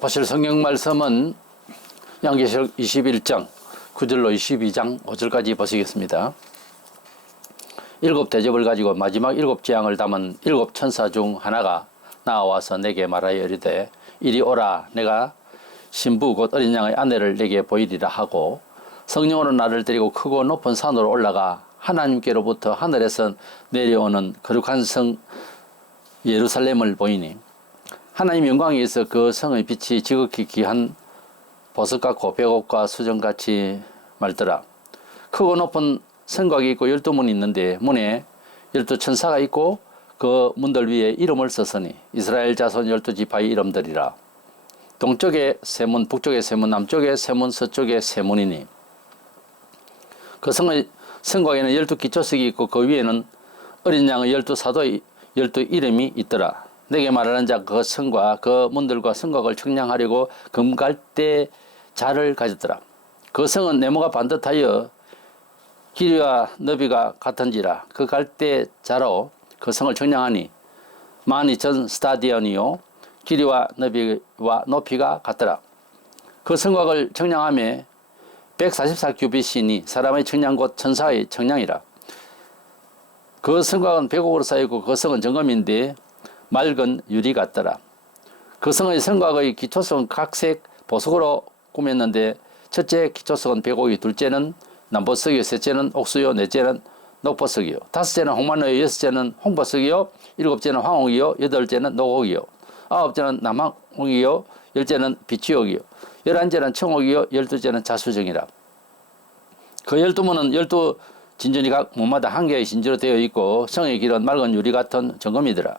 보실 성경 말씀은 양계시록 21장 9절로 22장 5절까지 보시겠습니다. 일곱 대접을 가지고 마지막 일곱 재앙을 담은 일곱 천사 중 하나가 나와서 내게 말하여 이르되 이리 오라, 내가 신부 곧 어린 양의 아내를 내게 보이리라 하고 성령으로 나를 데리고 크고 높은 산으로 올라가 하나님께로부터 하늘에서 내려오는 거룩한 성 예루살렘을 보이니 하나님 영광이 있어 그 성의 빛이 지극히 귀한 보석 같고 백옥과 수정같이 맑더라. 크고 높은 성곽이 있고 12문이 있는데 문에 12천사가 있고 그 문들 위에 이름을 썼으니 이스라엘 자손 12지파의 이름들이라. 동쪽에 세 문, 북쪽에 세 문, 남쪽에 세 문, 서쪽에 세 문이니 그 성의 성곽에는 12기초석이 있고 그 위에는 어린 양의 12사도의 12이름이 있더라. 내게 말하는 자 그 성과 그 문들과 성곽을 청량하려고 금갈대 자를 가졌더라. 그 성은 네모가 반듯하여 길이와 너비가 같은지라. 그 갈대 자로 그 성을 청량하니 12,000 스타디언이요 길이와 너비와 높이가 같더라. 그 성곽을 청량함에 144규빗이니 사람의 청량 곧 천사의 청량이라. 그 성곽은 백옥으로 쌓이고 그 성은 정금인데 맑은 유리 같더라. 그 성의 성곽의 기초석은 각색 보석으로 꾸몄는데 첫째 기초석은 백옥이, 둘째는 남보석이요, 셋째는 옥수요, 넷째는 녹보석이요, 다섯째는 홍만호요, 여섯째는 홍보석이요, 일곱째는 황옥이요, 여덟째는 녹옥이요, 아홉째는 남황옥이요, 열째는 비치옥이요, 열한째는 청옥이요, 열두째는 자수정이라. 그 12문은 12 진전이 각 문마다 한 개의 진주로 되어 있고 성의 길은 맑은 유리 같은 정금이더라.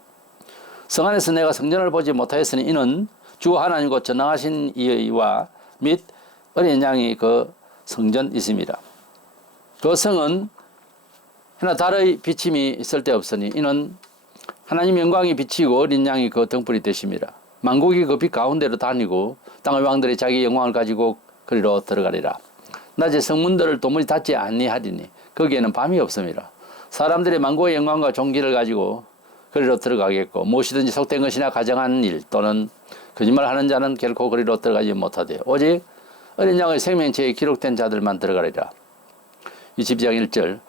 성 안에서 내가 성전을 보지 못하였으니 이는 주 하나님 곧 전능하신 이와 및 어린 양이 그 성전 있음이라. 그 성은 하나 달의 비침이 있을 데 없으니 이는 하나님 영광이 비치고 어린 양이 그 등불이 되심이라. 만국이 그 빛 가운데로 다니고 땅의 왕들이 자기 영광을 가지고 그리로 들어가리라. 낮에 성문들을 도무지 닫지 아니하리니 거기에는 밤이 없음이라. 사람들이 만국의 영광과 존귀를 가지고 그리로 들어가겠고 무엇이든지 속된 것이나 가정한 일 또는 거짓말하는 자는 결코 그리로 들어가지 못하되 오직 어린 양의 생명체에 기록된 자들만 들어가리라. 22장 1절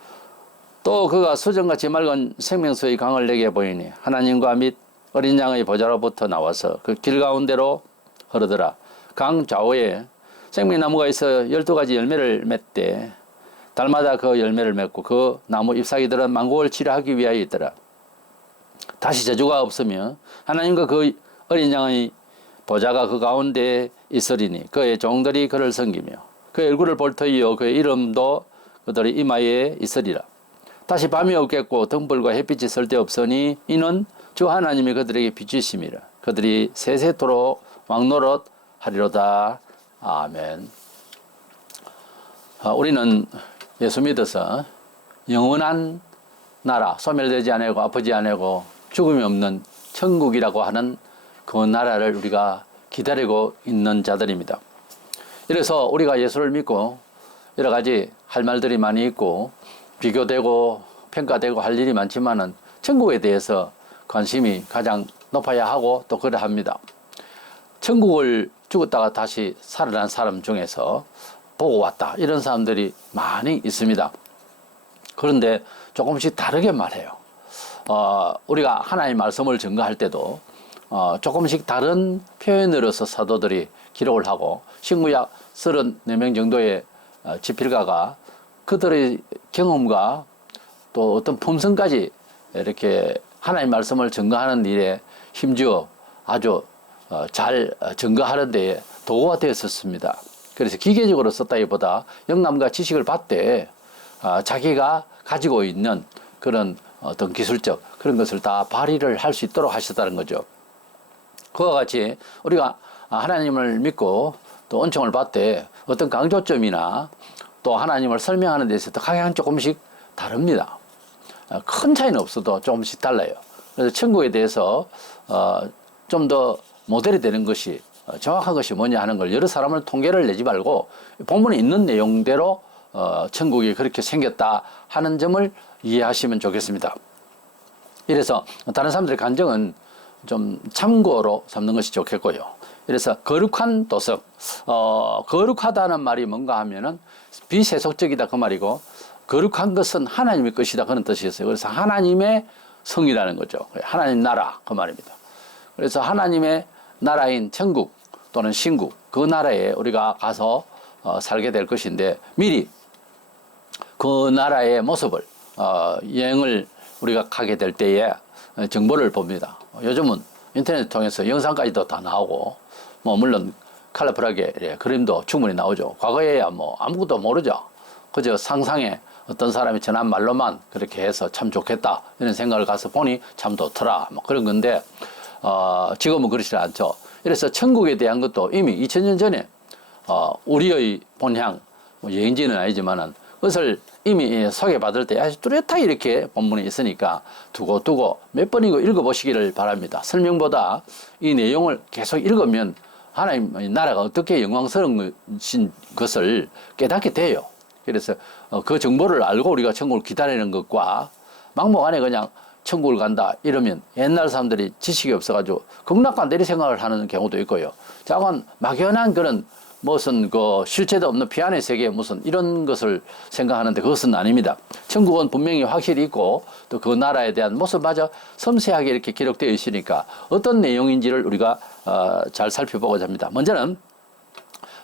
또 그가 수정같이 맑은 생명수의 강을 내게 보이니 하나님과 및 어린 양의 보좌로부터 나와서 그 길 가운데로 흐르더라. 강 좌우에 생명나무가 있어 12가지 열매를 맺되 달마다 그 열매를 맺고 그 나무 잎사귀들은 만국을 치료하기 위하여 있더라. 다시 저주가 없으며 하나님과 그 어린 양의 보좌가 그 가운데 있으리니 그의 종들이 그를 섬기며 그의 얼굴을 볼 터이요 그의 이름도 그들의 이마에 있으리라. 다시 밤이 없겠고 등불과 햇빛이 쓸데없으니 이는 주 하나님이 그들에게 비추심이라. 그들이 세세토록 왕노릇 하리로다. 아멘. 우리는 예수 믿어서 영원한 나라, 소멸되지 않고 아프지 않고 죽음이 없는 천국이라고 하는 그 나라를 우리가 기다리고 있는 자들입니다. 이래서 우리가 예수를 믿고 여러 가지 할 말들이 많이 있고 비교되고 평가되고 할 일이 많지만은 천국에 대해서 관심이 가장 높아야 하고 또 그래 합니다. 천국을 죽었다가 다시 살아난 사람 중에서 보고 왔다 이런 사람들이 많이 있습니다. 그런데 조금씩 다르게 말해요. 우리가 하나님의 말씀을 증거할 때도 조금씩 다른 표현으로서 사도들이 기록을 하고 신구약 34명 정도의 집필가가 그들의 경험과 또 어떤 품성까지 이렇게 하나님의 말씀을 증거하는 일에 힘주어 아주 잘 증거하는 데에 도구가 되었었습니다. 그래서 기계적으로 썼다기보다 영감과 지식을 받되 자기가 가지고 있는 그런 어떤 기술적 그런 것을 다 발휘를 할 수 있도록 하셨다는 거죠. 그와 같이 우리가 하나님을 믿고 또 은총을 받되 어떤 강조점이나 또 하나님을 설명하는 데 있어서 각양 조금씩 다릅니다. 큰 차이는 없어도 조금씩 달라요. 그래서 천국에 대해서 좀 더 모델이 되는 것이 정확한 것이 뭐냐 하는 걸 여러 사람을 통계를 내지 말고 본문에 있는 내용대로 천국이 그렇게 생겼다 하는 점을 이해하시면 좋겠습니다. 이래서 다른 사람들의 간증은 좀 참고로 삼는 것이 좋겠고요. 그래서 거룩한 도성, 거룩하다는 말이 뭔가 하면은 비세속적이다 그 말이고, 거룩한 것은 하나님의 것이다 그런 뜻이었어요. 그래서 하나님의 성이라는 거죠. 하나님 나라 그 말입니다. 그래서 하나님의 나라인 천국 또는 신국, 그 나라에 우리가 가서 살게 될 것인데, 미리 그 나라의 모습을 여행을 우리가 가게 될 때에 정보를 봅니다. 요즘은 인터넷 통해서 영상까지도 다 나오고, 뭐 물론 컬러풀하게 그림도 충분히 나오죠. 과거에야 뭐 아무것도 모르죠. 그저 상상에 어떤 사람이 전한 말로만 그렇게 해서 참 좋겠다 이런 생각을 가서 보니 참 좋더라 뭐 그런 건데, 지금은 그렇지 않죠. 그래서 천국에 대한 것도 이미 2000년 전에 우리의 본향, 뭐 여행지는 아니지만은 그것을 이미 소개받을 때 아주 뚜렷하게 이렇게 본문에 있으니까 두고두고 몇 번이고 읽어보시기를 바랍니다. 설명보다 이 내용을 계속 읽으면 하나님의 나라가 어떻게 영광스러운 것을 깨닫게 돼요. 그래서 그 정보를 알고 우리가 천국을 기다리는 것과 막무가내 그냥 천국을 간다 이러면 옛날 사람들이 지식이 없어가지고 극락과 내리 생각을 하는 경우도 있고요. 작은 막연한 그런 무슨 그 실체도 없는 피안의 세계 무슨 이런 것을 생각하는데 그것은 아닙니다. 천국은 분명히 확실히 있고 또 그 나라에 대한 모습마저 섬세하게 이렇게 기록되어 있으니까 어떤 내용인지를 우리가 잘 살펴보고자 합니다. 먼저는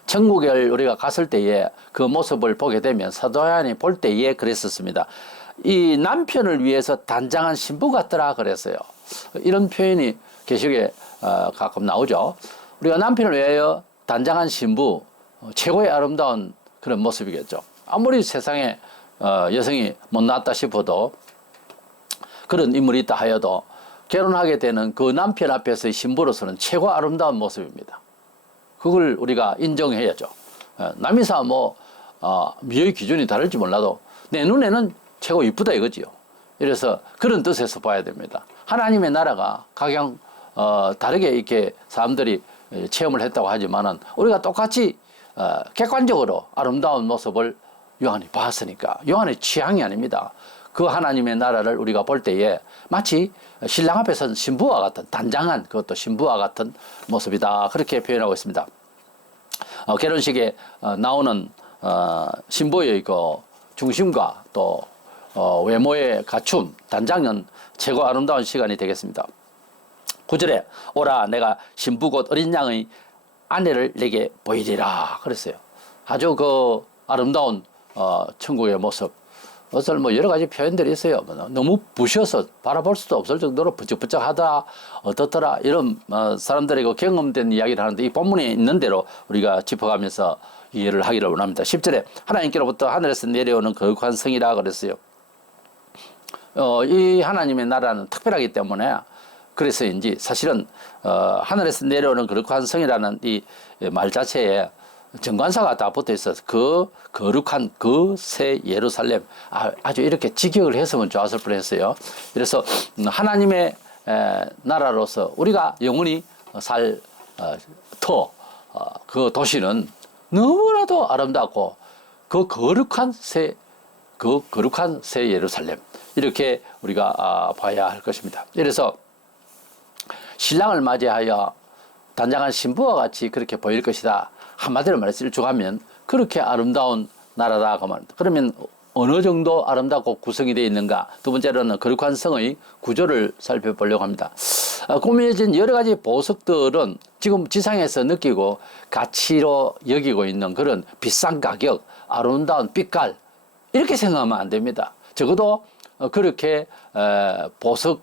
천국에 우리가 갔을 때에 그 모습을 보게 되면 사도 요한이 볼 때에 그랬었습니다. 이 남편을 위해서 단장한 신부 같더라 그랬어요. 이런 표현이 계시게 가끔 나오죠. 우리가 남편을 위하여 단장한 신부, 최고의 아름다운 그런 모습이겠죠. 아무리 세상에 여성이 못 나왔다 싶어도 그런 인물이 있다 하여도 결혼하게 되는 그 남편 앞에서의 신부로서는 최고 아름다운 모습입니다. 그걸 우리가 인정해야죠. 남이사 뭐 미의 기준이 다를지 몰라도 내 눈에는 최고 이쁘다 이거지요. 그래서 그런 뜻에서 봐야 됩니다. 하나님의 나라가 각양 다르게 이렇게 사람들이 체험을 했다고 하지만은 우리가 똑같이 객관적으로 아름다운 모습을 요한이 봤으니까 요한의 취향이 아닙니다. 그 하나님의 나라를 우리가 볼 때에 마치 신랑 앞에서는 신부와 같은 단장한 그것도 신부와 같은 모습이다 그렇게 표현하고 있습니다. 결혼식에 나오는 신부의 그 중심과 또 외모의 갖춤 단장은 최고 아름다운 시간이 되겠습니다. 9절에 오라 내가 신부 곧 어린 양의 아내를 내게 보이리라 그랬어요. 아주 그 아름다운 천국의 모습. 그것을 뭐 여러 가지 표현들이 있어요. 너무 부셔서 바라볼 수도 없을 정도로 부쩍부쩍하다 어떻더라 이런 사람들이 그 경험된 이야기를 하는데 이 본문에 있는 대로 우리가 짚어가면서 이해를 하기를 원합니다. 10절에 하나님께로부터 하늘에서 내려오는 거룩한 성이라 그랬어요. 이 하나님의 나라는 특별하기 때문에 그래서인지 사실은 하늘에서 내려오는 거룩한 성이라는 이 말 자체에 정관사가 다 붙어 있어서 그 거룩한 그 새 예루살렘 아주 이렇게 직역을 했으면 좋았을 뻔했어요. 그래서 하나님의 나라로서 우리가 영원히 살 그 도시는 너무나도 아름답고 그 거룩한 새 예루살렘 이렇게 우리가 봐야 할 것입니다. 그래서 신랑을 맞이하여 단장한 신부와 같이 그렇게 보일 것이다. 한마디로 말해서 일축하면 그렇게 아름다운 나라다 그 말입니다. 그러면 어느 정도 아름답고 구성이 되어 있는가? 두 번째로는 거룩한 성의 구조를 살펴보려고 합니다. 꾸며진 여러 가지 보석들은 지금 지상에서 느끼고 가치로 여기고 있는 그런 비싼 가격, 아름다운 빛깔 이렇게 생각하면 안 됩니다. 적어도 그렇게 보석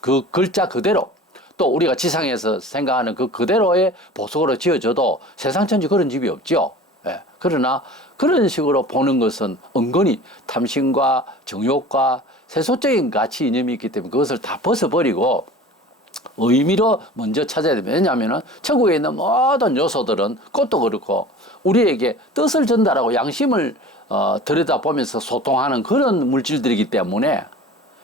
그 글자 그대로 또 우리가 지상에서 생각하는 그 그대로의 보석으로 지어져도 세상 천지 그런 집이 없죠. 예. 그러나 그런 식으로 보는 것은 은근히 탐심과 정욕과 세속적인 가치 이념이 있기 때문에 그것을 다 벗어버리고 의미로 먼저 찾아야 됩니다. 왜냐하면 천국에 있는 모든 요소들은 꽃도 그렇고 우리에게 뜻을 전달하고 양심을 들여다보면서 소통하는 그런 물질들이기 때문에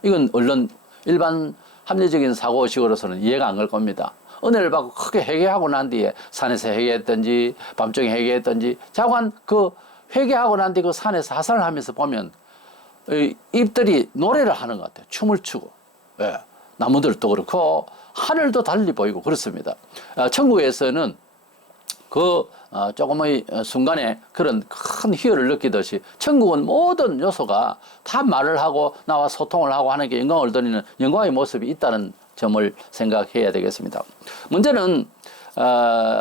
이건 얼른 일반 합리적인 사고식으로서는 이해가 안 갈 겁니다. 은혜를 받고 크게 회개하고 난 뒤에 산에서 회개했든지 밤중에 회개했든지 자관 그 회개하고 난 뒤에 그 산에서 하산을 하면서 보면 잎들이 노래를 하는 것 같아요. 춤을 추고. 예. 나무들도 그렇고 하늘도 달리 보이고 그렇습니다. 천국에서는 조금의 순간에 그런 큰 희열을 느끼듯이 천국은 모든 요소가 다 말을 하고 나와 소통을 하고 하는 게 영광을 드리는 영광의 모습이 있다는 점을 생각해야 되겠습니다. 문제는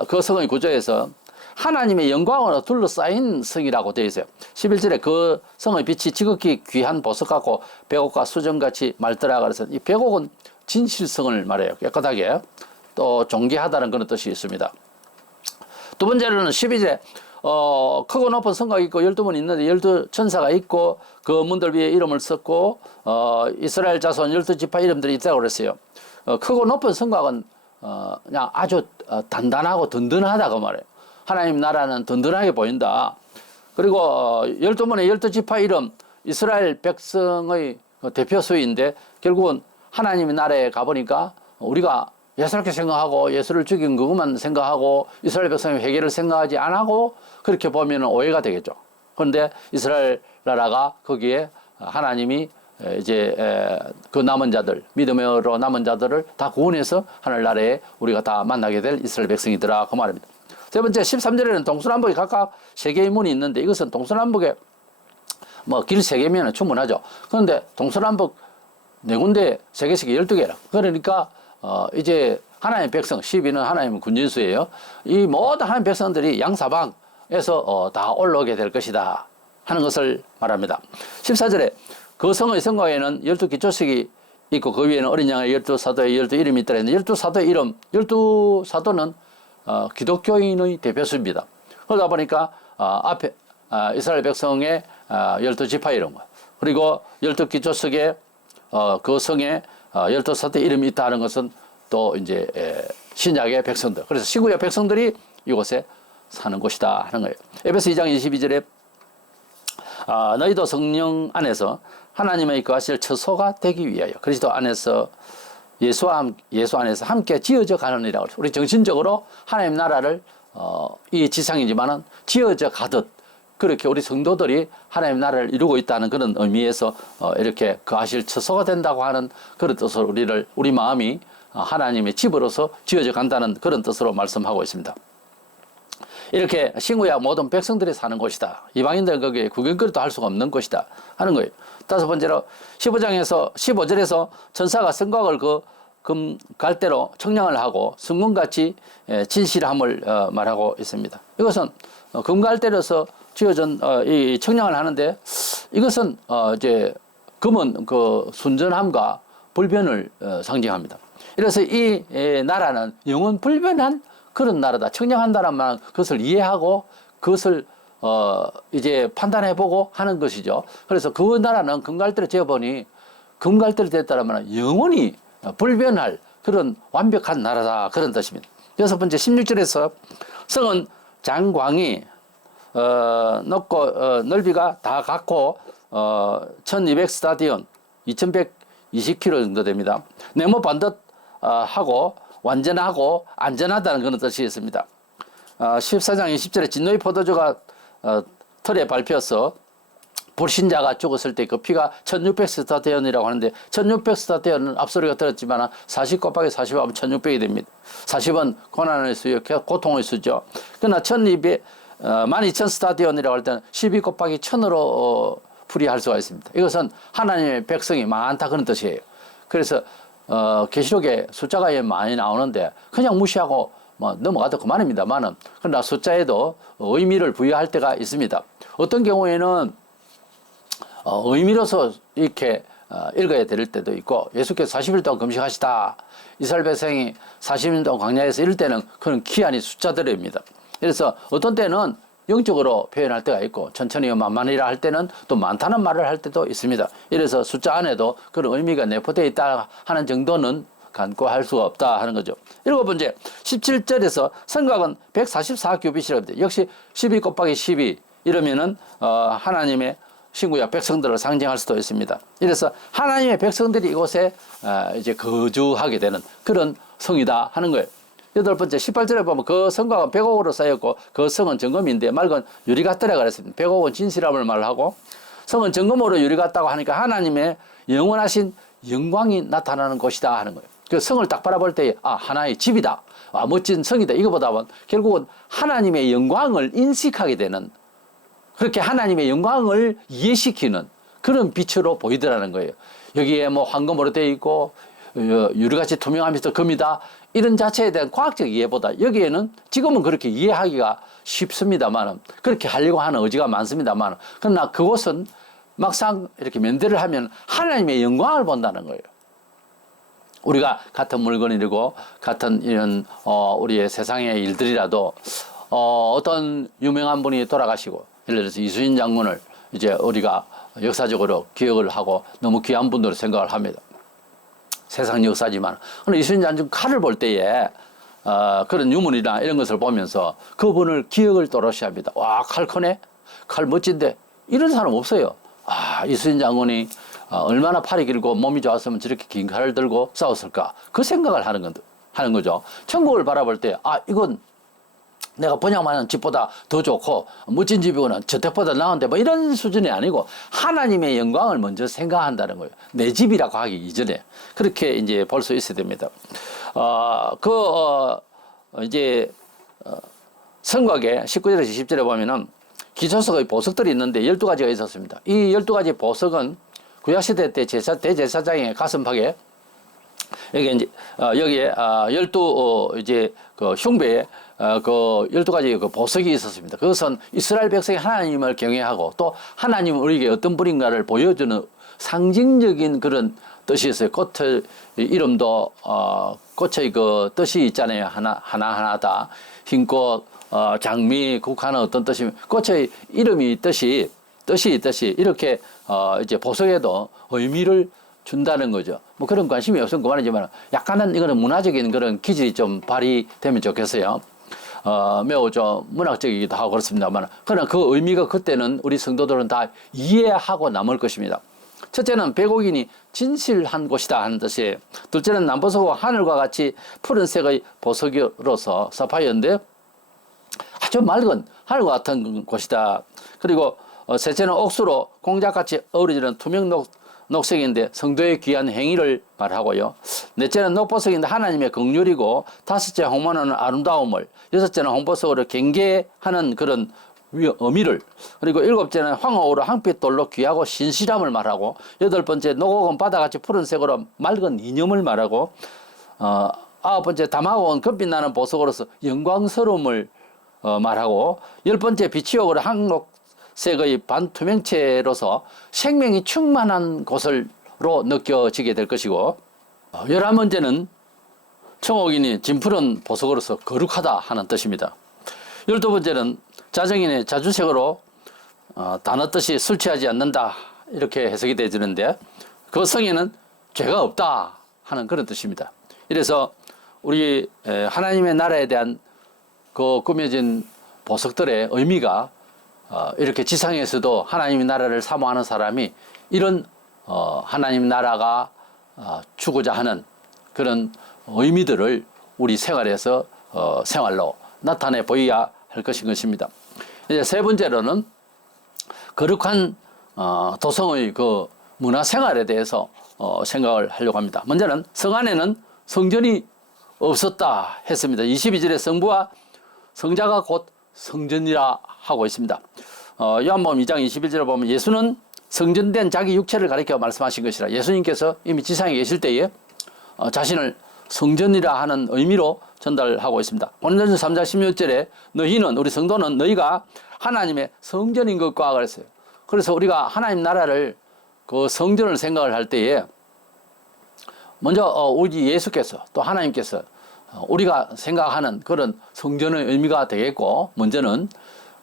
그 성의 구조에서 하나님의 영광으로 둘러싸인 성이라고 되어 있어요. 11절에 그 성의 빛이 지극히 귀한 보석 같고 백옥과 수정같이 맑더라. 그래서 이 백옥은 진실성을 말해요. 깨끗하게. 또 존귀하다는 그런 뜻이 있습니다. 두 번째로는 12절에 크고 높은 성곽이 있고 12문이 있는데 12천사가 있고 그 문들 위에 이름을 썼고 이스라엘 자손 12지파 이름들이 있다고 그랬어요. 크고 높은 성곽은 그냥 아주 단단하고 든든하다고 말해요. 하나님 나라는 든든하게 보인다. 그리고 12문의 12지파 이름 이스라엘 백성의 대표수인데 결국은 하나님의 나라에 가보니까 우리가 예수롭게 생각하고 예수를 죽인 그것만 생각하고 이스라엘 백성의 회개를 생각하지 안 하고 그렇게 보면 오해가 되겠죠. 그런데 이스라엘 나라가 거기에 하나님이 이제 그 남은 자들, 믿음으로 남은 자들을 다 구원해서 하늘나라에 우리가 다 만나게 될 이스라엘 백성이더라 그 말입니다. 세 번째 13절에는 동서남북에 각각 3개의 문이 있는데 이것은 동서남북에 뭐 길 3개면 충분하죠. 그런데 동서남북 4군데 3개씩 12개라. 그러니까 이제 하나님의 백성, 12는 하나님의 군진수예요. 이 모든 하나님의 백성들이 양사방에서 다 올라오게 될 것이다 하는 것을 말합니다. 14절에 그 성의 성곽에는 12기초식이 있고 그 위에는 어린 양의 12사도의 12이름이 있더라 했는데 12사도의 이름, 12사도는 기독교인의 대표수입니다. 그러다 보니까 앞에 이스라엘 백성의 12지파 이름 그리고 12기초식에 그 성에 12사도의 이름이 있다 하는 것은 또 이제 신약의 백성들. 그래서 신구약 백성들이 이곳에 사는 곳이다 하는 거예요. 에베소 2장 22절에 너희도 성령 안에서 하나님의 거하실 처소가 되기 위하여 그리스도 안에서 예수 안에서 함께 지어져 가느니라. 우리 정신적으로 하나님 나라를 이 지상이지만은 지어져 가듯 그렇게 우리 성도들이 하나님 나라를 이루고 있다는 그런 의미에서 이렇게 거하실 처소가 된다고 하는 그런 뜻으로 우리 마음이 하나님의 집으로서 지어져 간다는 그런 뜻으로 말씀하고 있습니다. 이렇게 신구약 모든 백성들이 사는 곳이다. 이방인들은 거기에 구경거리도 할 수가 없는 곳이다 하는 거예요. 다섯 번째로 15절에서 천사가 성곽을 그 금 갈대로 청량을 하고 순금같이 진실함을 말하고 있습니다. 이것은 금갈대로서 지어진 이 청량을 하는데 이것은 이제 금은 그 순전함과 불변을 상징합니다. 그래서 이 나라는 영원 불변한 그런 나라다. 청량한다는 말은 그것을 이해하고 그것을 이제 판단해보고 하는 것이죠. 그래서 그 나라는 금갈대로 지어보니 금갈대로 됐다면 영원히 불변할 그런 완벽한 나라다. 그런 뜻입니다. 여섯 번째 16절에서 성은 장광이 높고 넓이가 다 같고 1200 스타디온 2120km 정도 됩니다. 네모 반듯 하고 완전하고 안전하다는 그런 뜻이 있습니다. 14장 20절에 진노의 포도주가 털에 밟혀서 불신자가 죽었을 때 그 피가 1600 스타디온이라고 하는데 1600 스타디온은 앞소리가 들었지만 40 곱하기 40 하면 1600이 됩니다. 40은 고난의 수요, 고통의 수죠. 그러나 12,000 스타디온이라고 할 때는 12 곱하기 1000으로 풀이할 수가 있습니다. 이것은 하나님의 백성이 많다 그런 뜻이에요. 그래서 계시록에 숫자가 많이 나오는데 그냥 무시하고 뭐 넘어가도 그만입니다만은 그러나 숫자에도 의미를 부여할 때가 있습니다. 어떤 경우에는 의미로서 이렇게 읽어야 될 때도 있고 예수께서 40일 동안 금식하시다 이스라엘 백성이 40일 동안 광야에서 이럴 때는 그런 기한이 숫자들입니다. 그래서 어떤 때는 영적으로 표현할 때가 있고 천천히 만만이라 할 때는 또 많다는 말을 할 때도 있습니다. 이래서 숫자 안에도 그런 의미가 내포되어 있다 하는 정도는 간과할 수가 없다 하는 거죠. 일곱 번째 17절에서 성곽은 144규빗이랍니다. 역시 12 곱하기 12 이러면은 하나님의 신구약 백성들을 상징할 수도 있습니다. 이래서 하나님의 백성들이 이곳에 이제 거주하게 되는 그런 성이다 하는 거예요. 여덟 번째 18절에 보면 그 성곽은 백옥으로 쌓였고 그 성은 정금인데 맑은 유리 같더라 그랬습니다. 백옥은 진실함을 말하고 성은 정금으로 유리 같다고 하니까 하나님의 영원하신 영광이 나타나는 곳이다 하는 거예요. 그 성을 딱 바라볼 때, 아, 하나의 집이다. 아, 멋진 성이다. 이거보다는 결국은 하나님의 영광을 인식하게 되는, 그렇게 하나님의 영광을 이해시키는 그런 빛으로 보이더라는 거예요. 여기에 뭐 황금으로 되어 있고, 유리같이 투명하면서 금이다. 이런 자체에 대한 과학적 이해보다 여기에는 지금은 그렇게 이해하기가 쉽습니다만, 그렇게 하려고 하는 의지가 많습니다만, 그러나 그곳은 막상 이렇게 면대를 하면 하나님의 영광을 본다는 거예요. 우리가 같은 물건이고 같은 이런 우리의 세상의 일들이라도 어떤 유명한 분이 돌아가시고, 예를 들어서 이순신 장군을 이제 우리가 역사적으로 기억을 하고 너무 귀한 분으로 생각을 합니다. 세상 역사지만, 이순신 장군 칼을 볼 때에 그런 유물이나 이런 것을 보면서 그분을 기억을 또렷이 합니다. 와, 칼 크네? 칼 멋진데? 이런 사람 없어요. 아, 이순신 장군이 얼마나 팔이 길고 몸이 좋았으면 저렇게 긴 칼을 들고 싸웠을까? 그 생각을 하는 거죠. 천국을 바라볼 때, 아, 이건 내가 번영하는 집보다 더 좋고 멋진 집이거나 저택보다 나은데 뭐 이런 수준이 아니고 하나님의 영광을 먼저 생각한다는 거예요. 내 집이라고 하기 이전에. 그렇게 이제 볼 수 있어야 됩니다. 이제 성곽에 19절에서 20절에 보면은 기초석의 보석들이 있는데 12가지가 있었습니다. 이 12가지 보석은 구약시대 때 대제사장의 가슴팍에 여기 이제 여기에 12 이제 그 흉배에 그 12가지 그 보석이 있었습니다. 그것은 이스라엘 백성이 하나님을 경외하고 또 하나님은 우리에게 어떤 분인가를 보여주는 상징적인 그런 뜻이 있어요. 꽃의 이름도 꽃의 그 뜻이 있잖아요. 하나 다 흰꽃, 장미, 국화는 어떤 뜻이면 꽃의 이름이 뜻이 이렇게 이제 보석에도 의미를 준다는 거죠. 뭐 그런 관심이 없으면 그만이지만 약간은 이거는 문화적인 그런 기질이 좀 발휘되면 좋겠어요. 매우 좀 문학적이기도 하고 그렇습니다만, 그러나 그 의미가 그때는 우리 성도들은 다 이해하고 남을 것입니다. 첫째는 백옥인이 진실한 곳이다 하는 뜻이에요. 둘째는 남보석과 하늘과 같이 푸른색의 보석으로서 사파이어인데 아주 맑은 하늘과 같은 곳이다. 그리고 셋째는 옥수로 공작같이 어우러지는 투명 녹색인데 성도의 귀한 행위를 말하고요. 넷째는 녹보석인데 하나님의 긍휼이고, 다섯째 홍모는 아름다움을, 여섯째는 홍보석으로 경계하는 그런 의미를, 그리고 일곱째는 황호로 황빛돌로 귀하고 신실함을 말하고, 여덟 번째 녹옥은 바다같이 푸른색으로 맑은 이념을 말하고, 아홉 번째 담하고는 금빛나는 보석으로서 영광스러움을 말하고, 열 번째 빛이 오고 황록색의 반투명체로서 생명이 충만한 곳으로 느껴지게 될 것이고, 11번째는 청옥인이 진푸른 보석으로서 거룩하다 하는 뜻입니다. 12번째는 자정인의 자주색으로 단어 뜻이 술 취하지 않는다 이렇게 해석이 되어지는데, 그 성에는 죄가 없다 하는 그런 뜻입니다. 이래서 우리 하나님의 나라에 대한 그 꾸며진 보석들의 의미가 이렇게 지상에서도 하나님의 나라를 사모하는 사람이 이런 하나님 나라가 주고자 하는 그런 의미들을 우리 생활에서 생활로 나타내 보여야 할 것입니다. 이제 세 번째로는 거룩한 도성의 그 문화 생활에 대해서 생각을 하려고 합니다. 먼저는 성 안에는 성전이 없었다 했습니다. 22절에 성부와 성자가 곧 성전이라 하고 있습니다. 요한복음 2장 21절에 보면 예수는 성전된 자기 육체를 가리켜 말씀하신 것이라, 예수님께서 이미 지상에 계실 때에 자신을 성전이라 하는 의미로 전달하고 있습니다. 고린도전서 3장 16절에 너희는, 우리 성도는 너희가 하나님의 성전인 것과 그랬어요. 그래서 우리가 하나님 나라를 그 성전을 생각을 할 때에 먼저 우리 예수께서 또 하나님께서 우리가 생각하는 그런 성전의 의미가 되겠고, 먼저는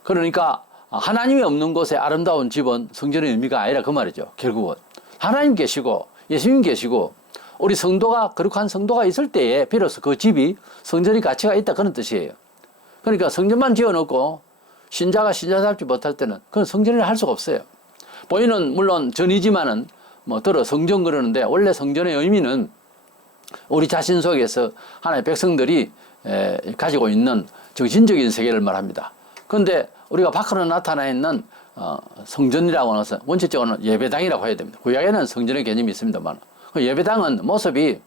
그러니까 하나님이 없는 곳에 아름다운 집은 성전의 의미가 아니라 그 말이죠. 결국은 하나님 계시고 예수님 계시고 우리 성도가, 거룩한 성도가 있을 때에 비로소 그 집이 성전의 가치가 있다 그런 뜻이에요. 그러니까 성전만 지어놓고 신자가 신자답지 못할 때는 그건 성전이라 할 수가 없어요. 보이는 물론 전이지만은 뭐 들어 성전 그러는데, 원래 성전의 의미는 우리 자신 속에서 하나님의 백성들이 가지고 있는 정신적인 세계를 말합니다. 그런데 우리가 밖으로 나타나 있는 성전이라고 해서 원칙적으로는 예배당이라고 해야 됩니다. 구약에는 성전의 개념이 있습니다만, 그 예배당은 모습이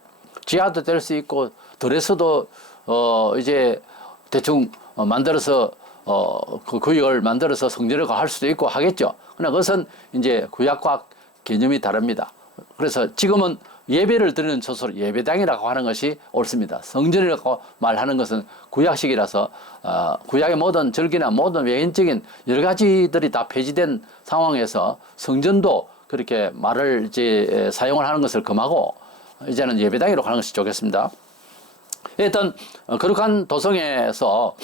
지하도 될 수 있고 들에서도 이제 대충 만들어서 그 구역을 만들어서 성전을 할 수도 있고 하겠죠. 그러나 그것은 이제 구약과 개념이 다릅니다. 그래서 지금은 예배를 드리는 처소를 예배당이라고 하는 것이 옳습니다. 성전이라고 말하는 것은 구약식이라서 구약의 모든 절기나 모든 외인적인 여러 가지들이 다 폐지된 상황에서 성전도 그렇게 말을 이제 사용을 하는 것을 금하고 이제는 예배당이라고 하는 것이 좋겠습니다. 일단 거룩한 도성에서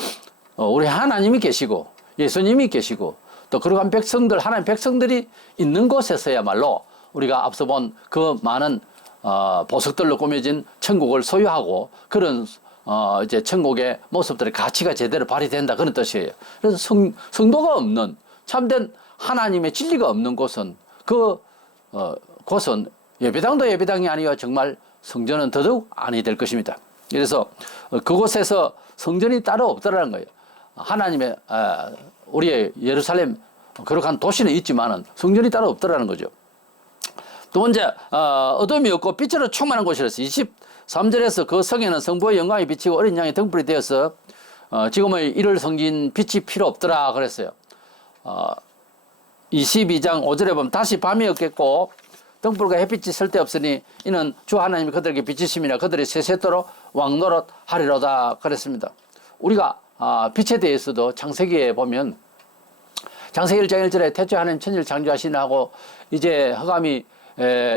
우리 하나님이 계시고 예수님이 계시고 또 거룩한 백성들 하나님 백성들이 있는 곳에서야말로 우리가 앞서 본 그 많은 보석들로 꾸며진 천국을 소유하고 그런 이제 천국의 모습들의 가치가 제대로 발휘된다 그런 뜻이에요. 그래서 성도가 없는 참된 하나님의 진리가 없는 곳은 곳은 예배당도 예배당이 아니고 정말 성전은 더더욱 아니 될 것입니다. 그래서 그곳에서 성전이 따로 없더라는 거예요. 하나님의 우리의 예루살렘 거룩한 도시는 있지만은 성전이 따로 없더라는 거죠. 두 번째, 어둠이 없고 빛으로 충만한 곳이라서 23절에서 그 성에는 성부의 영광이 비치고 어린 양의 등불이 되어서 지금의 일월 성진 빛이 필요 없더라 그랬어요. 22장 5절에 보면 다시 밤이 없겠고 등불과 햇빛이 쓸데없으니 이는 주 하나님이 그들에게 비치심이라 그들이 세세토록 왕노릇 하리로다 그랬습니다. 우리가 빛에 대해서도 창세기에 보면 창세기 1장 1절에 태초에 하나님 천지를 창조하시나 하고 이제 흑암이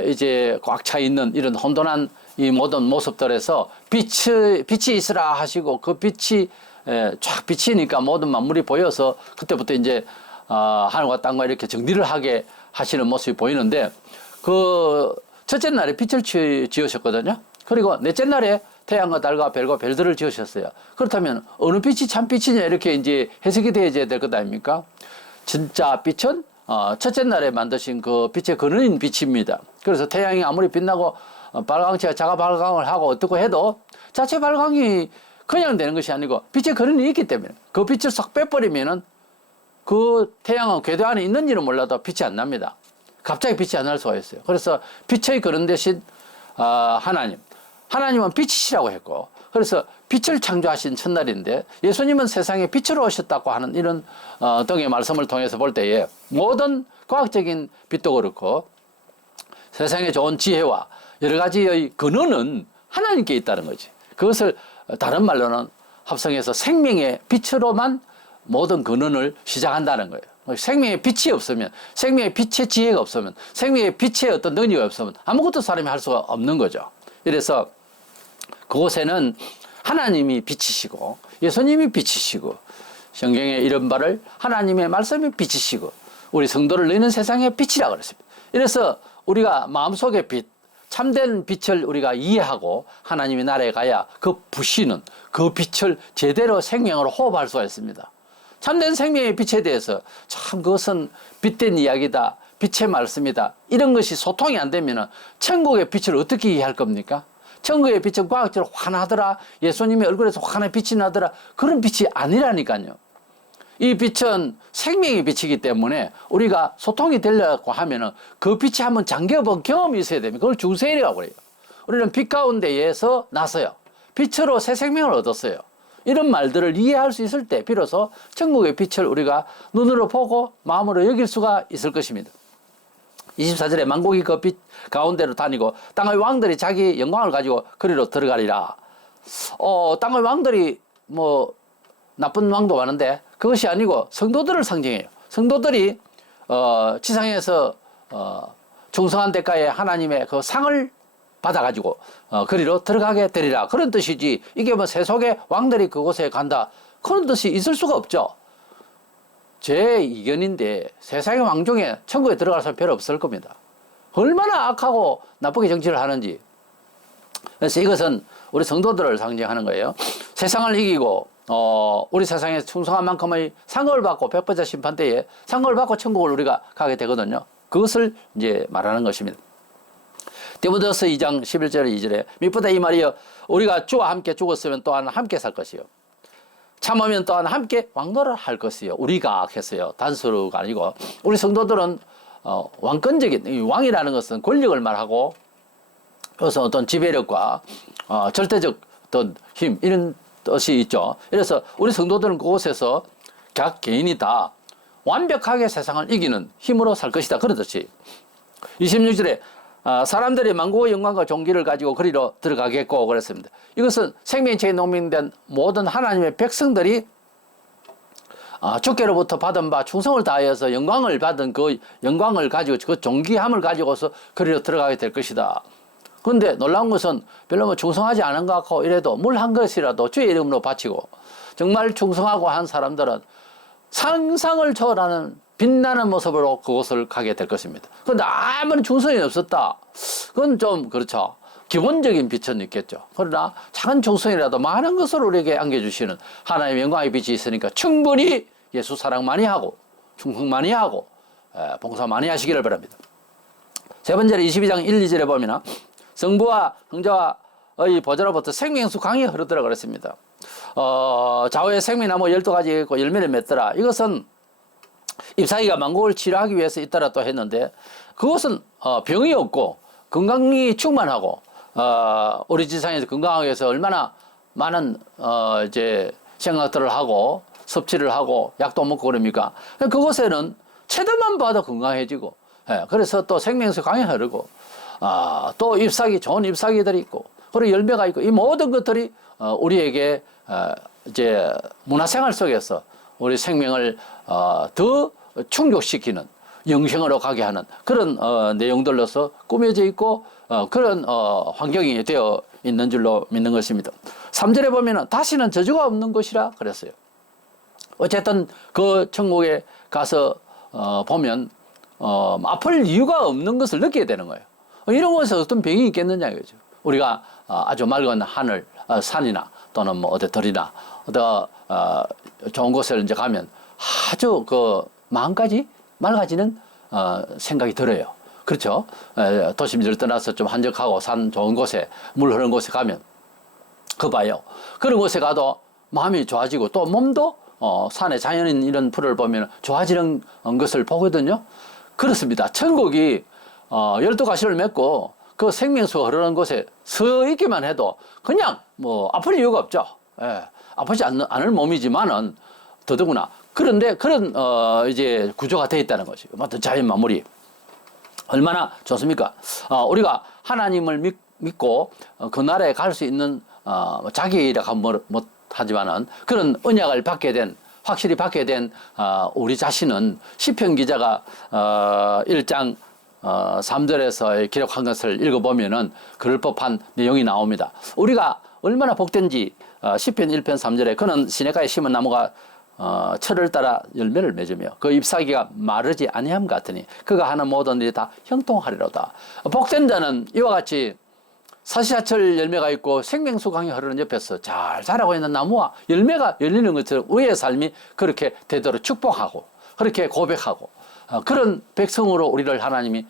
이제 꽉 차 있는 이런 혼돈한 이 모든 모습들에서 빛이 있으라 하시고 그 빛이 쫙 비치니까 모든 만물이 보여서 그때부터 이제 하늘과 땅과 이렇게 정리를 하게 하시는 모습이 보이는데 그 첫째 날에 빛을 지으셨거든요. 그리고 넷째 날에 태양과 달과 별과 별들을 지으셨어요. 그렇다면 어느 빛이 참 빛이냐 이렇게 이제 해석이 되어야 될 것 아닙니까? 진짜 빛은 첫째 날에 만드신 그 빛의 근원인 빛입니다. 그래서 태양이 아무리 빛나고 발광체가 자가 발광을 하고 어떻고 해도 자체 발광이 그냥 되는 것이 아니고 빛의 근원이 있기 때문에 그 빛을 싹 빼버리면은 그 태양은 궤도 안에 있는지는 몰라도 빛이 안 납니다. 갑자기 빛이 안 날 수가 있어요. 그래서 빛의 근원 대신 하나님은 빛이시라고 했고 그래서 빛을 창조하신 첫날인데 예수님은 세상에 빛으로 오셨다고 하는 이런 등의 말씀을 통해서 볼 때에 모든 과학적인 빛도 그렇고 세상에 좋은 지혜와 여러 가지의 근원은 하나님께 있다는 거지. 그것을 다른 말로는 합성해서 생명의 빛으로만 모든 근원을 시작한다는 거예요. 생명의 빛이 없으면 생명의 빛의 지혜가 없으면 생명의 빛의 어떤 능력이 없으면 아무것도 사람이 할 수가 없는 거죠. 이래서 그곳에는 하나님이 빛이시고 예수님이 빛이시고 성경에 이런 바를 하나님의 말씀이 빛이시고 우리 성도를 너희는 세상의 빛이라 그랬습니다. 이래서 우리가 마음속의 빛 참된 빛을 우리가 이해하고 하나님의 나라에 가야 그 부시는 그 빛을 제대로 생명으로 호흡할 수가 있습니다. 참된 생명의 빛에 대해서 참 그것은 빛된 이야기다 빛의 말씀이다 이런 것이 소통이 안 되면 천국의 빛을 어떻게 이해할 겁니까? 천국의 빛은 과학적으로 환하더라 예수님의 얼굴에서 환한 빛이 나더라 그런 빛이 아니라니까요. 이 빛은 생명의 빛이기 때문에 우리가 소통이 되려고 하면은 그 빛이 한번 잠겨본 경험이 있어야 됩니다. 그걸 중생이라고 그래요. 우리는 빛 가운데에서 나서요. 빛으로 새 생명을 얻었어요. 이런 말들을 이해할 수 있을 때 비로소 천국의 빛을 우리가 눈으로 보고 마음으로 여길 수가 있을 것입니다. 24절에 만국이 그 빛 가운데로 다니고 땅의 왕들이 자기 영광을 가지고 그리로 들어가리라. 땅의 왕들이 뭐 나쁜 왕도 많은데 그것이 아니고 성도들을 상징해요. 성도들이 지상에서 충성한 대가에 하나님의 그 상을 받아가지고 그리로 들어가게 되리라 그런 뜻이지 이게 뭐 세속의 왕들이 그곳에 간다 그런 뜻이 있을 수가 없죠. 제 의견인데 세상의 왕 중에 천국에 들어갈 사람 별로 없을 겁니다. 얼마나 악하고 나쁘게 정치를 하는지. 그래서 이것은 우리 성도들을 상징하는 거예요. 세상을 이기고 우리 세상에 충성한 만큼의 상을 받고 백보자 심판 때에 상을 받고 천국을 우리가 가게 되거든요. 그것을 이제 말하는 것입니다. 디모데후서 2장 11절 2절에 무엇보다 이 말이여 우리가 주와 함께 죽었으면 또한 함께 살 것이요 참으면 또한 함께 왕노를 할 것이요 우리가 했어요. 단수가 아니고 우리 성도들은 왕권적인 왕이라는 것은 권력을 말하고 그래서 어떤 지배력과 절대적 어떤 힘 이런 뜻이 있죠. 그래서 우리 성도들은 그곳에서 각 개인이 다 완벽하게 세상을 이기는 힘으로 살 것이다. 그러듯이 26절에 사람들이 만국의 영광과 존귀를 가지고 그리로 들어가겠고 그랬습니다. 이것은 생명체에 농민된 모든 하나님의 백성들이 주께로부터 받은 바 충성을 다하여서 영광을 받은 그 영광을 가지고 그 존귀함을 가지고서 그리로 들어가게 될 것이다. 그런데 놀라운 것은 별로 뭐 충성하지 않은 것 같고 이래도 물 한 것이라도 주의 이름으로 바치고 정말 충성하고 한 사람들은 상상을 초월하는 빛나는 모습으로 그곳을 가게 될 것입니다. 그런데 아무리 충성이 없었다. 그건 좀 그렇죠. 기본적인 빛은 있겠죠. 그러나 작은 충성이라도 많은 것을 우리에게 안겨주시는 하나님의 영광의 빛이 있으니까 충분히 예수 사랑 많이 하고 충성 많이 하고 봉사 많이 하시기를 바랍니다. 세 번째로 22장 1, 2절에 보면 성부와 성자의 보좌로부터 생명수 강이 흐르더라 그랬습니다. 좌우에 생명나무 12가지 있고 열매를 맺더라. 이것은 잎사귀가 만국을 치료하기 위해서 있더라 또 했는데 그것은 병이 없고 건강이 충만하고 우리 지상에서 건강하기 위해서 얼마나 많은 이제 생각들을 하고 섭취를 하고 약도 먹고 그럽니까? 그곳에는 채도만 봐도 건강해지고 그래서 또 생명수 강이 흐르고 또 잎사귀 좋은 잎사귀들이 있고 그리고 열매가 있고 이 모든 것들이 우리에게 이제 문화생활 속에서 우리 생명을 더 충족시키는 영생으로 가게 하는 그런 내용들로서 꾸며져 있고 그런 환경이 되어 있는 줄로 믿는 것입니다. 3절에 보면 다시는 저주가 없는 것이라 그랬어요. 어쨌든 그 천국에 가서 보면 아플 이유가 없는 것을 느끼게 되는 거예요. 이런 곳에 어떤 병이 있겠느냐 이거죠. 우리가 아주 맑은 하늘, 산이나 또는 뭐 어디 들이나 좋은 곳을 이제 가면 아주 그 마음까지 맑아지는 생각이 들어요. 그렇죠? 도심지를 떠나서 좀 한적하고 산 좋은 곳에 물 흐르는 곳에 가면 그 봐요. 그런 곳에 가도 마음이 좋아지고 또 몸도 산에 자연인 이런 풀을 보면 좋아지는 것을 보거든요. 그렇습니다. 천국이 12가시를 맺고 그 생명수가 흐르는 곳에 서 있기만 해도 그냥 뭐 아플 이유가 없죠. 아프지 않을 몸이지만은 더더구나. 그런데 그런 이제 구조가 되어 있다는 것이에요. 어떤 자연 마무리 얼마나 좋습니까? 우리가 하나님을 믿고 그 나라에 갈 수 있는 자기 일이라 하면 못하지만은 그런 언약을 받게 된 확실히 받게 된 우리 자신은 시편 기자가 1장 3절에서 기록한 것을 읽어보면은 그럴 법한 내용이 나옵니다. 우리가 얼마나 복된지 시편 1편 3절에 그는 시냇가에 심은 나무가 철을 따라 열매를 맺으며 그 잎사귀가 마르지 아니함 같으니 그가 하는 모든 일이 다 형통하리로다. 복된 자는 이와 같이 사시사철 열매가 있고 생명수 강이 흐르는 옆에서 잘 자라고 있는 나무와 열매가 열리는 것처럼 우리의 삶이 그렇게 되도록 축복하고 그렇게 고백하고 그런 백성으로 우리를 하나님이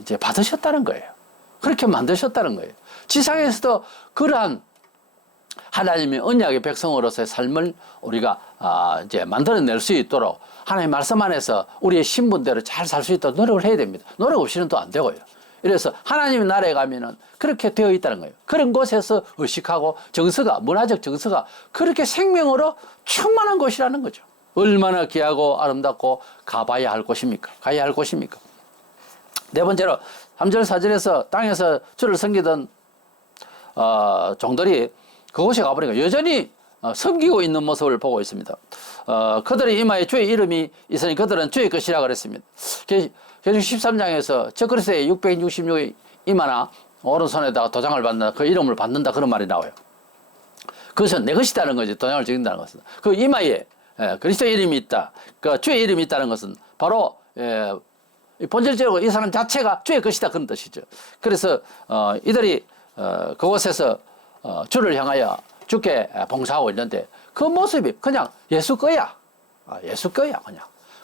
이제 받으셨다는 거예요. 그렇게 만드셨다는 거예요. 지상에서도 그러한 하나님의 언약의 백성으로서의 삶을 우리가 이제 만들어낼 수 있도록 하나님의 말씀 안에서 우리의 신분대로 잘 살 수 있도록 노력을 해야 됩니다. 노력 없이는 또 안 되고요. 그래서 하나님의 나라에 가면은 그렇게 되어 있다는 거예요. 그런 곳에서 의식하고 정서가, 문화적 정서가 그렇게 생명으로 충만한 곳이라는 거죠. 얼마나 귀하고 아름답고 가봐야 할 곳입니까? 가야 할 곳입니까? 네 번째로 3절 4절에서 땅에서 주를 섬기던 종들이 그곳에 가보니까 여전히 섬기고 있는 모습을 보고 있습니다. 그들의 이마에 주의 이름이 있으니 그들은 주의 것이라 그랬습니다. 계속 13장에서 적그리스도의 666의 이마나 오른손에다가 도장을 받는다, 그 이름을 받는다 그런 말이 나와요. 그것은 내 것이다는 거지. 도장을 찍는다는 것은 그 이마에 그리스도의 이름이 있다, 그 주의 이름이 있다는 것은 바로 본질적으로 이 사람 자체가 주의 것이다 그런 뜻이죠. 그래서 이들이 그곳에서 주를 향하여 주께 봉사하고 있는데 그 모습이 그냥 예수 거야. 예수 거야.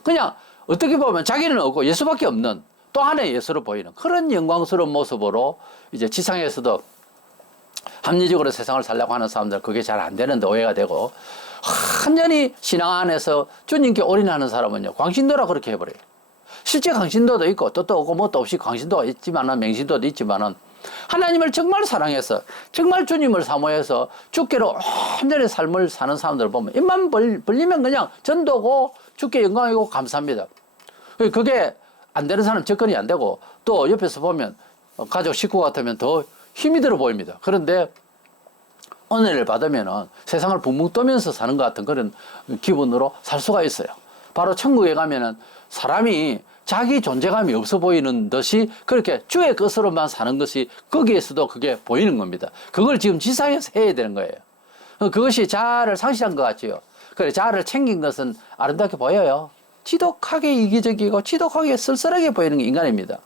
그냥 어떻게 보면 자기는 없고 예수밖에 없는 또 하나의 예수로 보이는 그런 영광스러운 모습으로 이제 지상에서도 합리적으로 세상을 살려고 하는 사람들 그게 잘 안 되는데 오해가 되고 완전히 신앙 안에서 주님께 올인하는 사람은요 광신도라 그렇게 해버려요. 실제 광신도도 있고 뜻도 없고 뭣도 없이 광신도가 있지만은 맹신도도 있지만은 하나님을 정말 사랑해서 정말 주님을 사모해서 주께로 온전히 삶을 사는 사람들을 보면 입만 벌리면 그냥 전도고 주께 영광이고 감사합니다. 그게 안 되는 사람 접근이 안 되고 또 옆에서 보면 가족 식구 같으면 더 힘이 들어 보입니다. 그런데 은혜를 받으면은 세상을 붕붕 떠면서 사는 것 같은 그런 기분으로 살 수가 있어요. 바로 천국에 가면은 사람이 자기 존재감이 없어 보이는 듯이 그렇게 주의 것으로만 사는 것이 거기에서도 그게 보이는 겁니다. 그걸 지금 지상에서 해야 되는 거예요. 그것이 자아를 상실한 것 같지요. 그래, 자아를 챙긴 것은 아름답게 보여요. 지독하게 이기적이고 지독하게 쓸쓸하게 보이는 게 인간입니다.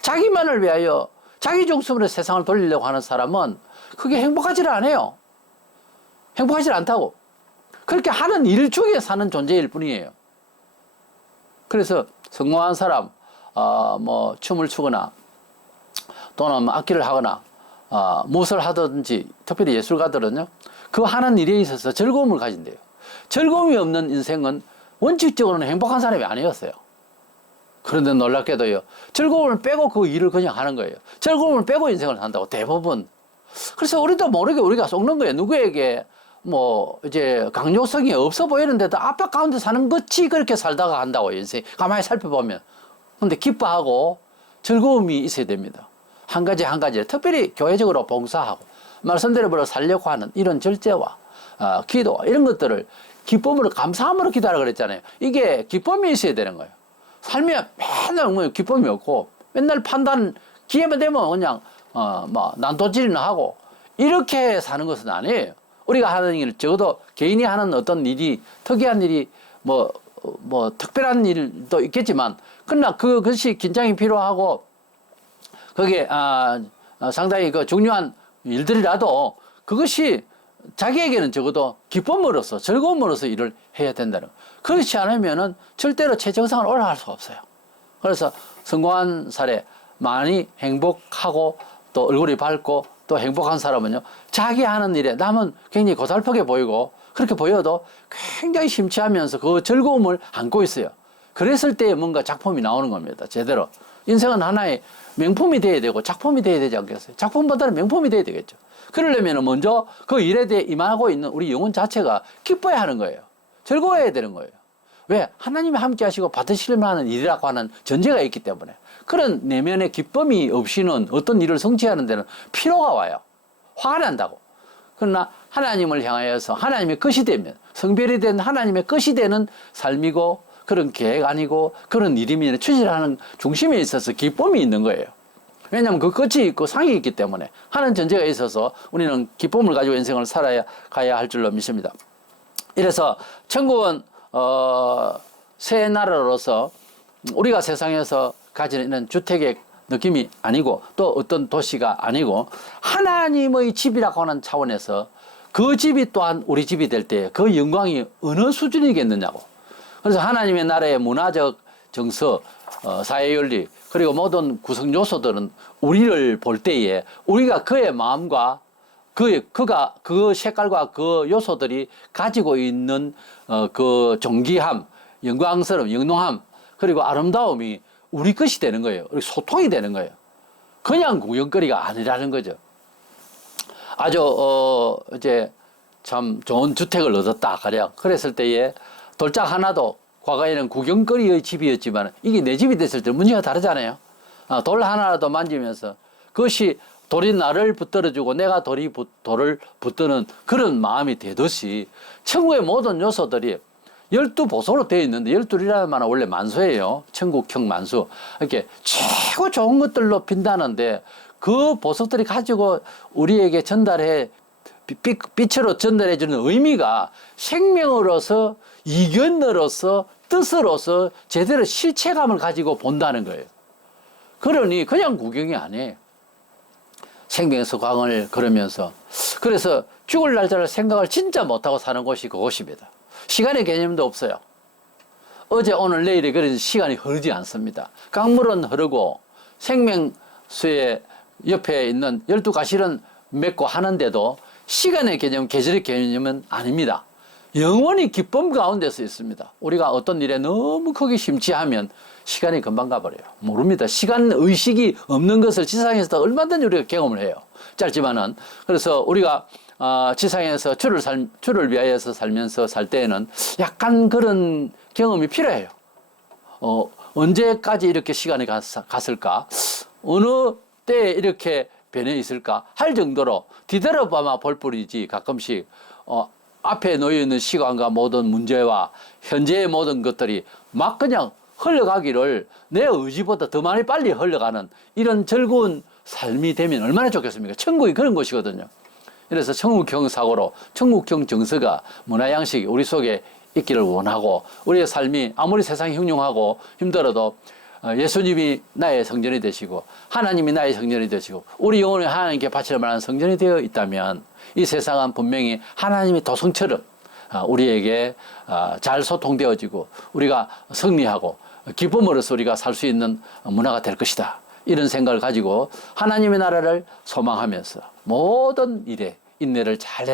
자기만을 위하여 자기 중심으로 세상을 돌리려고 하는 사람은 그게 행복하지를 않아요. 행복하지 않다고. 그렇게 하는 일 중에 사는 존재일 뿐이에요. 그래서 성공한 사람, 뭐 춤을 추거나 또는 악기를 하거나 무엇을 하든지 특별히 예술가들은요, 그 하는 일에 있어서 즐거움을 가진대요. 즐거움이 없는 인생은 원칙적으로는 행복한 사람이 아니었어요. 그런데 놀랍게도요, 즐거움을 빼고 그 일을 그냥 하는 거예요. 즐거움을 빼고 인생을 산다고 대부분. 그래서 우리도 모르게 우리가 속는 거예요. 누구에게 뭐 이제 강요성이 없어 보이는데도 압박 가운데 사는 것이 그렇게 살다가 한다고 인생 가만히 살펴보면. 근데 기뻐하고 즐거움이 있어야 됩니다. 한 가지 한 가지 특별히 교회적으로 봉사하고 말씀대로 살려고 하는 이런 절제와 기도 이런 것들을 기쁨으로 감사함으로 기도하라 그랬잖아요. 이게 기쁨이 있어야 되는 거예요. 삶이 맨날 뭐 기쁨이 없고 맨날 판단 기회만 되면 그냥 뭐 난도질이나 하고 이렇게 사는 것은 아니에요. 우리가 하는 일, 적어도 개인이 하는 어떤 일이, 특이한 일이, 뭐 특별한 일도 있겠지만, 그러나 그것이 긴장이 필요하고, 그게, 상당히 그 중요한 일들이라도, 그것이 자기에게는 적어도 기쁨으로서, 즐거움으로서 일을 해야 된다는 거. 그렇지 않으면은 절대로 최정상을 올라갈 수가 없어요. 그래서 성공한 사례, 많이 행복하고, 또 얼굴이 밝고, 또 행복한 사람은요, 자기 하는 일에 남은 굉장히 고달프게 보이고 그렇게 보여도 굉장히 심취하면서 그 즐거움을 안고 있어요. 그랬을 때 뭔가 작품이 나오는 겁니다. 제대로. 인생은 하나의 명품이 돼야 되고 작품이 돼야 되지 않겠어요? 작품보다는 명품이 돼야 되겠죠. 그러려면 먼저 그 일에 대해 임하고 있는 우리 영혼 자체가 기뻐야 하는 거예요. 즐거워야 되는 거예요. 왜? 하나님이 함께 하시고 받으실 만한 일이라고 하는 전제가 있기 때문에. 그런 내면의 기쁨이 없이는 어떤 일을 성취하는 데는 피로가 와요. 화가 난다고. 그러나 하나님을 향하여서 하나님의 것이 되면, 성별이 된 하나님의 것이 되는 삶이고 그런 계획 아니고 그런 일이면 추진하는 중심에 있어서 기쁨이 있는 거예요. 왜냐하면 그 끝이 있고 상이 있기 때문에 하는 전제가 있어서 우리는 기쁨을 가지고 인생을 살아가야 할 줄로 믿습니다. 이래서 천국은 새 나라로서 우리가 세상에서 가지는 주택의 느낌이 아니고 또 어떤 도시가 아니고 하나님의 집이라고 하는 차원에서 그 집이 또한 우리 집이 될 때 그 영광이 어느 수준이겠느냐고. 그래서 하나님의 나라의 문화적 정서, 사회윤리 그리고 모든 구성 요소들은 우리를 볼 때에 우리가 그의 마음과 그가 그 색깔과 그 요소들이 가지고 있는 그 존귀함, 영광스러움, 영롱함 그리고 아름다움이 우리 것이 되는 거예요. 우리 소통이 되는 거예요. 그냥 구경거리가 아니라는 거죠. 아주 이제 참 좋은 주택을 얻었다 가령 그랬을 때에 돌짝 하나도 과거에는 구경거리의 집이었지만 이게 내 집이 됐을 때 문제가 다르잖아요. 돌 하나라도 만지면서 그것이 돌이 나를 붙들어주고 내가 돌을 붙드는 그런 마음이 되듯이 천국의 모든 요소들이 12보소로 되어 있는데 12이라는 말은 원래 만수예요. 천국형 만수. 이렇게 최고 좋은 것들로 빈다는데 그 보석들이 가지고 우리에게 빛으로 전달해 주는 의미가 생명으로서 이견으로서 뜻으로서 제대로 실체감을 가지고 본다는 거예요. 그러니 그냥 구경이 아니에요. 생명에서 광을 걸으면서 그래서 죽을 날짜를 생각을 진짜 못하고 사는 곳이 그곳입니다. 시간의 개념도 없어요. 어제 오늘 내일이 그래서 시간이 흐르지 않습니다. 강물은 흐르고 생명수의 옆에 있는 12가시는 맺고 하는데도 시간의 개념, 계절의 개념은 아닙니다. 영원히 기쁨 가운데서 있습니다. 우리가 어떤 일에 너무 크게 심취하면 시간이 금방 가버려요. 모릅니다. 시간 의식이 없는 것을 지상에서 얼마든지 우리가 경험을 해요. 짧지만은. 그래서 우리가 지상에서 주를 위하여서 살면서 살 때에는 약간 그런 경험이 필요해요. 언제까지 이렇게 시간이 갔을까? 어느 때에 이렇게 변해 있을까? 할 정도로 뒤돌아봐야 볼 뿐이지 가끔씩 앞에 놓여있는 시간과 모든 문제와 현재의 모든 것들이 막 그냥 흘러가기를 내 의지보다 더 많이 빨리 흘러가는 이런 즐거운 삶이 되면 얼마나 좋겠습니까? 천국이 그런 곳이거든요. 그래서 천국형 사고로 천국형 정서가 문화양식이 우리 속에 있기를 원하고 우리의 삶이 아무리 세상이 흉흉하고 힘들어도 예수님이 나의 성전이 되시고 하나님이 나의 성전이 되시고 우리 영혼이 하나님께 바칠 만한 성전이 되어 있다면 이 세상은 분명히 하나님의 도성처럼 우리에게 잘 소통되어지고 우리가 승리하고 기쁨으로써 우리가 살 수 있는 문화가 될 것이다. 이런 생각을 가지고 하나님의 나라를 소망하면서 모든 일에 인내를 잘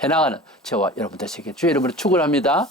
해나가는 저와 여러분 되시길 주의 이름으로 축원합니다.